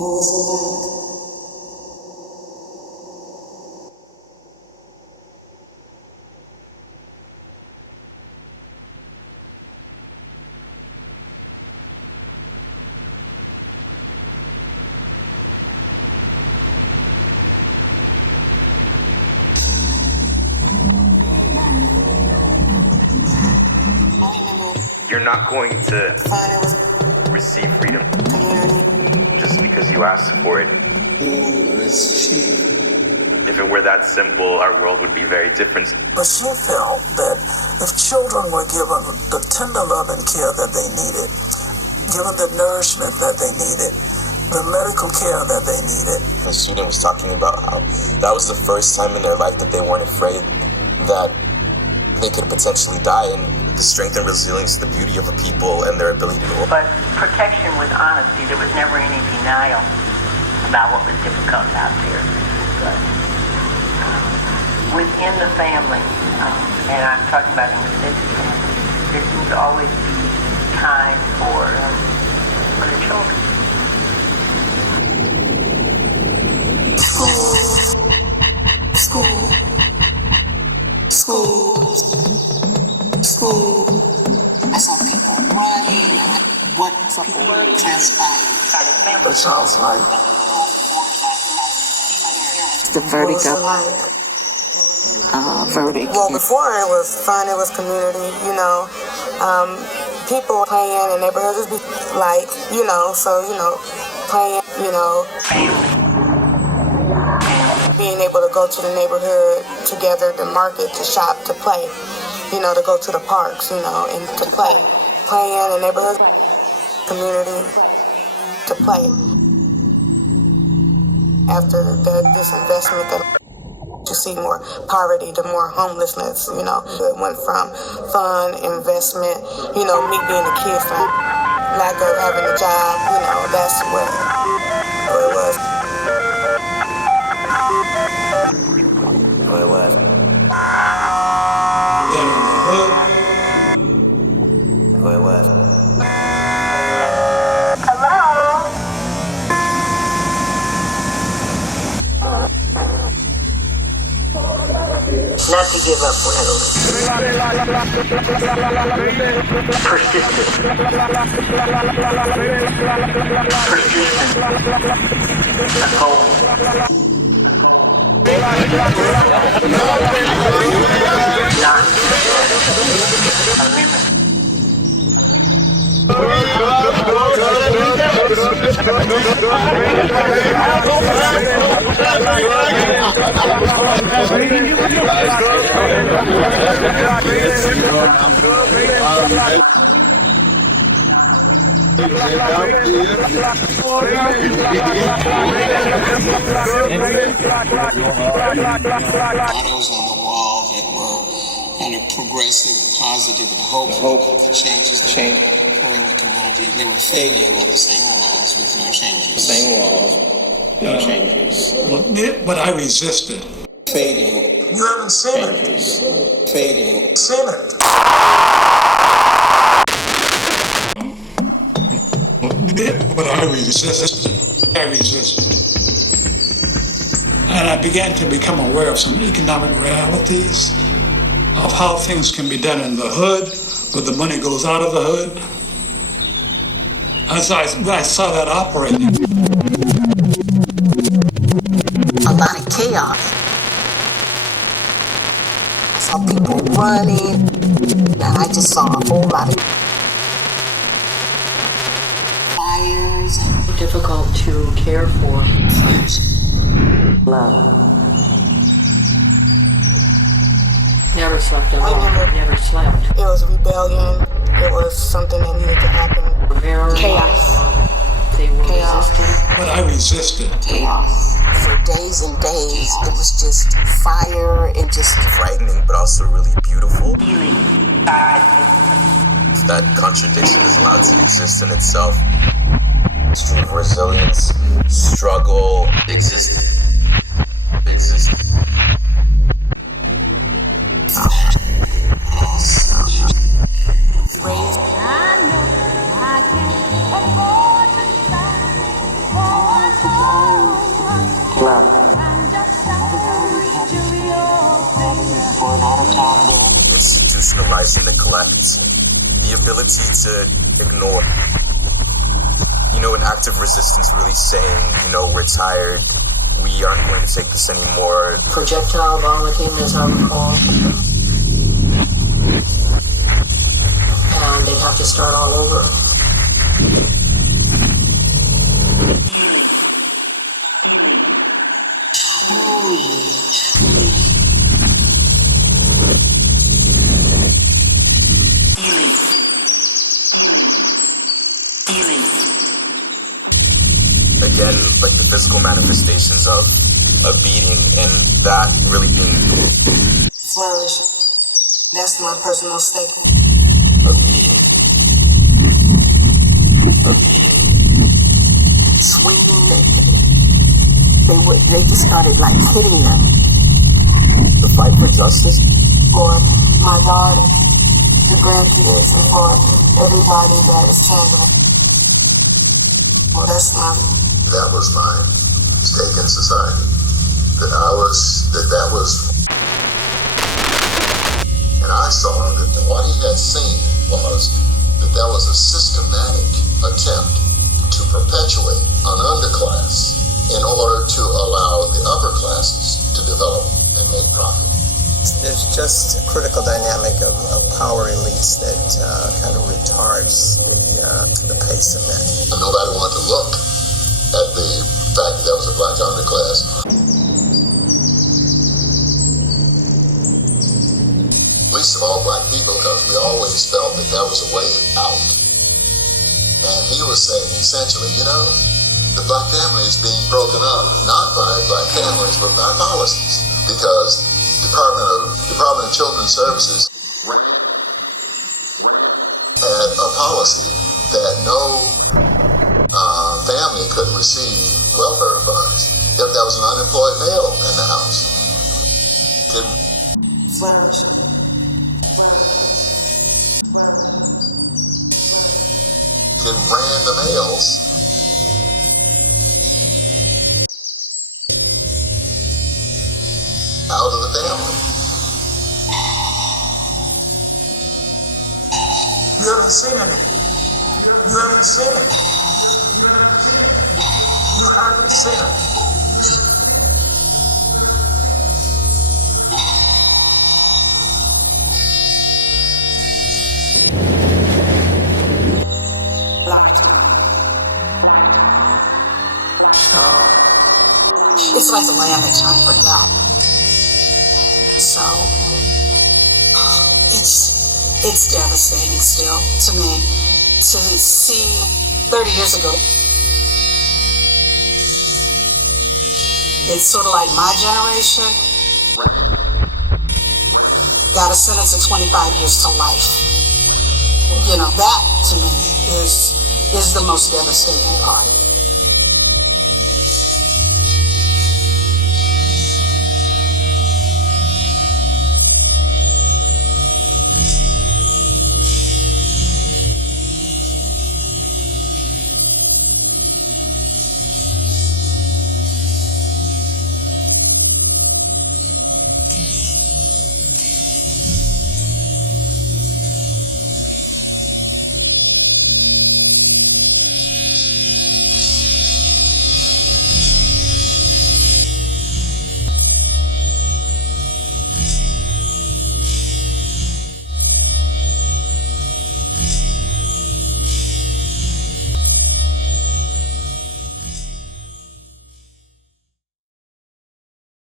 What was it like? You're not going to receive freedom just because you ask for it. If it were that simple, our world would be very different. But she felt that if children were given the tender love and care that they needed, given the nourishment that they needed, the medical care that they needed. The student was talking about how that was the first time in their life that they weren't afraid that they could potentially die, and the strength and resilience, the beauty of a people and their ability to... But protection was honesty. There was never any denial about what was difficult out there. But within the family, and I'm talking about in the extended family, there seems to always be time for the children. School. I saw people running. What transpired? The child's life. The verdict of verdict. Well, before it was fun, it was community, you know. People playing in neighborhoods, just be like, you know, so, you know, playing, you know. Being able to go to the neighborhood together, to market, to shop, to play. You know, to go to the parks, you know, and to play. Playing in neighborhood, community, to play. After the disinvestment, you see more poverty, to more homelessness, you know. It went from fun, investment, you know, me being a kid, from lack of having a job, you know, that's what it was. What it was. What it was. Not to give up readily. Persistence. A goal. Not a limit. Mottos on the wall that were kind of progressive, positive, and hopeful. The changes that were in the community, they were fading on the same walls with no changes. Same walls, no changes. But I resisted. Fading. You haven't seen Changes. Fading. Seen it. But I resisted. And I began to become aware of some economic realities of how things can be done in the hood, but the money goes out of the hood. As I saw that operating. A lot of chaos. I saw people running, and I just saw a whole lot of fires. Difficult to care for. Love. Never slept at all. Never slept. It was rebellion. It was something that needed to happen. Chaos. They were Chaos. resistant. But I resisted. chaos. For days and days, it was just fire and just Frightening, but also really beautiful. Healing. That contradiction is allowed to exist in itself. History of resilience, struggle, exist. raised. I know I can't afford to stop for institutionalized neglect, the ability to ignore. An active resistance really saying, we're tired, we aren't going to take this anymore. Projectile vomiting, as I recall. And they'd have to start all over. Again, like the physical manifestations of a beating, and that really being flourish. That's my personal statement. a beating. Swinging. They just started like hitting them. The fight for justice. For my daughter, the grandkids, and for everybody that is tangible. Well, that was my stake in society. That was, and I saw that what he had seen was that there was a systematic attempt to perpetuate an underclass in order to allow the upper classes to develop and make profit. There's just a critical dynamic of power elites that kind of retards the pace of that. Nobody wanted to look at the fact that there was a black underclass. Least of all black people, because we always felt that there was a way out. And he was saying essentially, the black family is being broken up, not by black families, but by policies. Because Department of Children's Services had a policy that no family could receive welfare funds if there was an unemployed male in the house. flourish. It ran the males out of the family. You haven't seen it. You haven't seen it. You haven't seen it. Black time. It's like the land that time forgot. So it's devastating still to me to see 30 years ago. It's sort of like my generation got a sentence of 25 years to life. You know, that to me is the most devastating part.